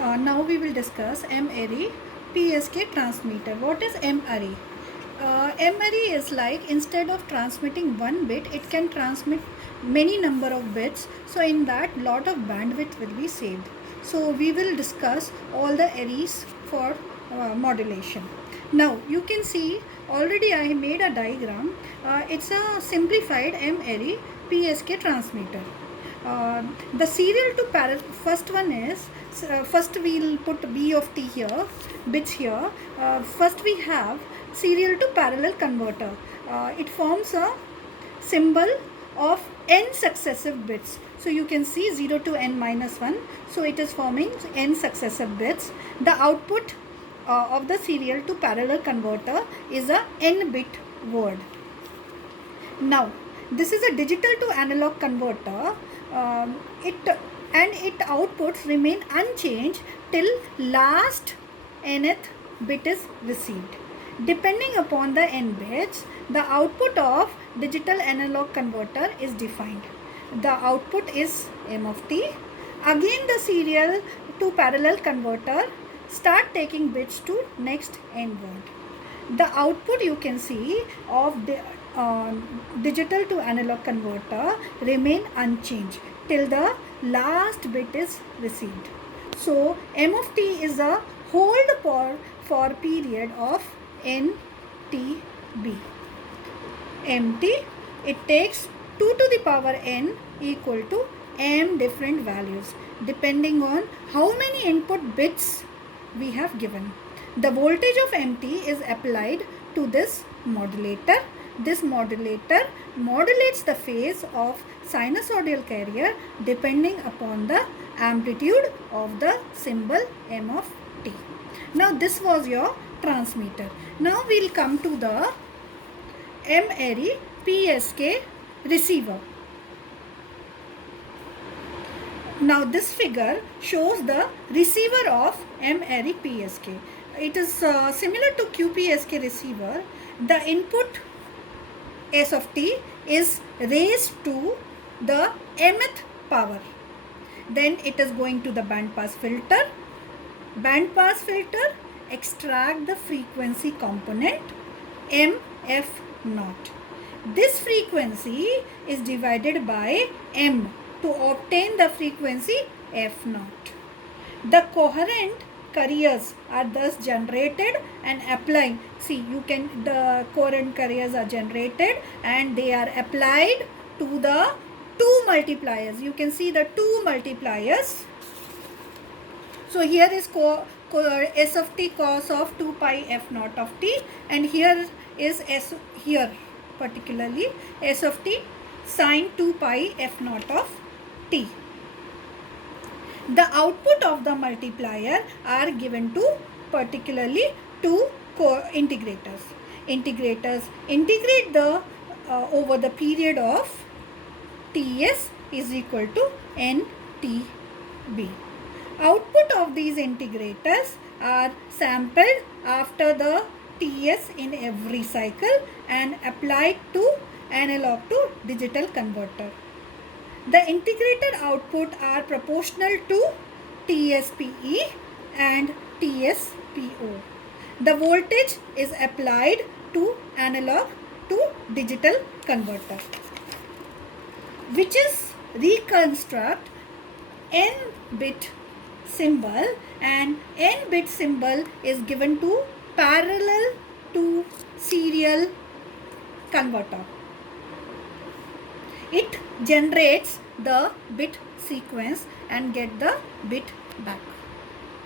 Now we will discuss M-Array PSK transmitter. What is M-Array? M-Array is like, instead of transmitting one bit, it can transmit many number of bits. So in that, lot of bandwidth will be saved. So we will discuss all the arrays for modulation. Now you can see already I made a diagram. It's a simplified M-Array PSK transmitter. The serial to parallel, first one is, first we'll put B of t here, bits here. First we have serial to parallel converter. It forms a symbol of n successive bits. So you can see 0 to n minus 1. So it is forming n successive bits. The output of the serial to parallel converter is a n bit word. Now this is a digital to analog converter. Its outputs remain unchanged till last nth bit is received. Depending upon the n bits, the output of digital analog converter is defined. The output is m of t. Again the serial to parallel converter start taking bits to next n word. The output you can see of the digital to analog converter remain unchanged till the last bit is received. So m of t is a hold for period of NTB. MT, it takes 2 to the power n equal to m different values depending on how many input bits we have given. The voltage of MT is applied to this modulator. This modulator modulates the phase of sinusoidal carrier depending upon the amplitude of the symbol m of t. Now this was your transmitter. Now we will come to the M-Array PSK receiver. Now this figure shows the receiver of M-Array PSK. It is similar to QPSK receiver. The input S of t is raised to the mth power. Then it is going to the band pass filter. Band pass filter extract the frequency component MF0. This frequency is divided by M to obtain the frequency F0. The coherent carriers are thus generated and applied. See, the coherent carriers are generated and they are applied to the two multipliers. You can see the two multipliers. So here is S of t cos of 2 pi f0 of t, and here is S, here particularly S of t sin 2 pi f0 of t. The output of the multiplier are given to particularly two integrators. Integrators integrate the over the period of Ts is equal to NTB. Output of these integrators are sampled after the Ts in every cycle and applied to analog to digital converter. The integrated output are proportional to TSPE and TSPO. The voltage is applied to analog to digital converter, which is reconstruct n bit symbol, and n bit symbol is given to parallel to serial converter. It generates the bit sequence and get the bit back.